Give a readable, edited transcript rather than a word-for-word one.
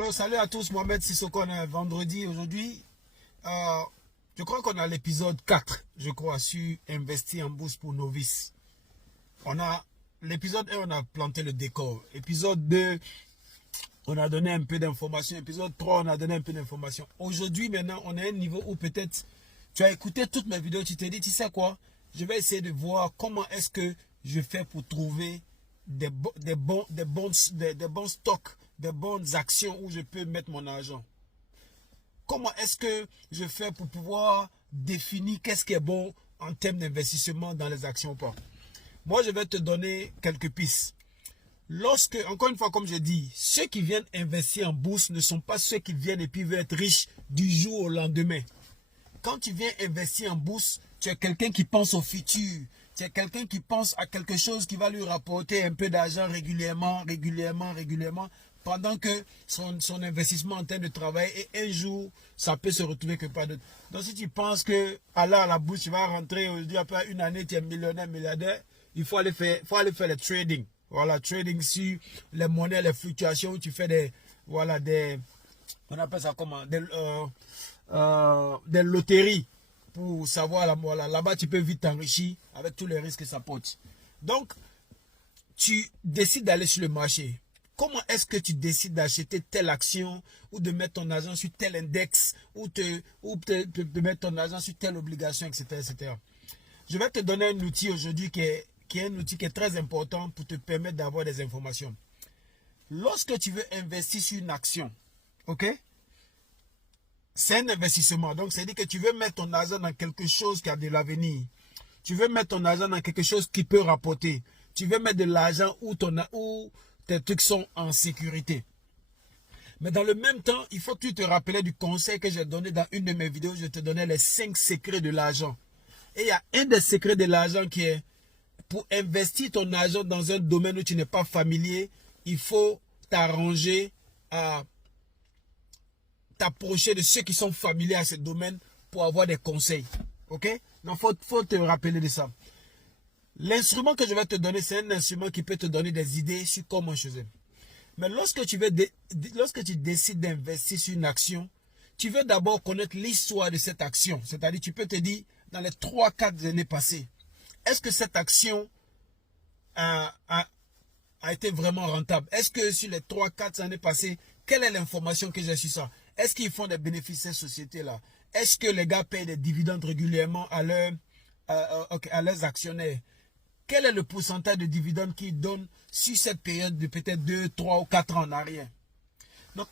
Alors, salut à tous, Mohamed Sissoko, on est vendredi aujourd'hui. Je crois qu'on a l'épisode 4, je crois, sur investir en bourse pour novices. L'épisode 1, on a planté le décor. Épisode 2, on a donné un peu d'informations. Épisode 3, on a donné un peu d'informations. Aujourd'hui, maintenant, on est à un niveau où peut-être tu as écouté toutes mes vidéos, tu t'es dit, tu sais quoi, je vais essayer de voir comment est-ce que je fais pour trouver des bons stocks, des bonnes actions où je peux mettre mon argent. Comment est-ce que je fais pour pouvoir définir qu'est-ce qui est bon en termes d'investissement dans les actions ou pas. Moi, je vais te donner quelques pistes. Encore une fois, comme je dis, ceux qui viennent investir en bourse ne sont pas ceux qui viennent et puis veulent être riches du jour au lendemain. Quand tu viens investir en bourse, tu es quelqu'un qui pense au futur. Tu es quelqu'un qui pense à quelque chose qui va lui rapporter un peu d'argent régulièrement, pendant que son investissement est en train de travailler, et un jour, ça peut se retrouver que pas d'autre. Donc si tu penses que aller à la bourse, tu vas rentrer aujourd'hui, après une année, tu es millionnaire, milliardaire, il faut aller faire le trading. Voilà, trading sur les monnaies, les fluctuations, où tu fais on appelle ça comment, des loteries pour savoir, là-bas tu peux vite t'enrichir avec tous les risques que ça porte. Donc, tu décides d'aller sur le marché. Comment est-ce que tu décides d'acheter telle action ou de mettre ton argent sur tel index ou de mettre ton argent sur telle obligation, etc., etc. Je vais te donner un outil aujourd'hui qui est un outil qui est très important pour te permettre d'avoir des informations. Lorsque tu veux investir sur une action, ok? C'est un investissement. Donc, c'est-à-dire que tu veux mettre ton argent dans quelque chose qui a de l'avenir. Tu veux mettre ton argent dans quelque chose qui peut rapporter. Tu veux mettre de l'argent où tes trucs sont en sécurité. Mais dans le même temps, il faut que tu te rappelles du conseil que j'ai donné dans une de mes vidéos. Je te donnais les 5 secrets de l'argent. Et il y a un des secrets de l'argent qui est, pour investir ton argent dans un domaine où tu n'es pas familier, il faut t'arranger à t'approcher de ceux qui sont familiers à ce domaine pour avoir des conseils. Ok? Donc, faut te rappeler de ça. L'instrument que je vais te donner, c'est un instrument qui peut te donner des idées sur comment choisir. Mais lorsque tu décides d'investir sur une action, tu veux d'abord connaître l'histoire de cette action. C'est-à-dire, tu peux te dire, dans les 3-4 années passées, est-ce que cette action a été vraiment rentable? Est-ce que sur les 3-4 années passées, quelle est l'information que j'ai sur ça? Est-ce qu'ils font des bénéfices ces sociétés-là? Est-ce que les gars payent des dividendes régulièrement à leurs actionnaires? Quel est le pourcentage de dividendes qu'ils donnent sur cette période de peut-être 2, 3 ou 4 ans en arrière?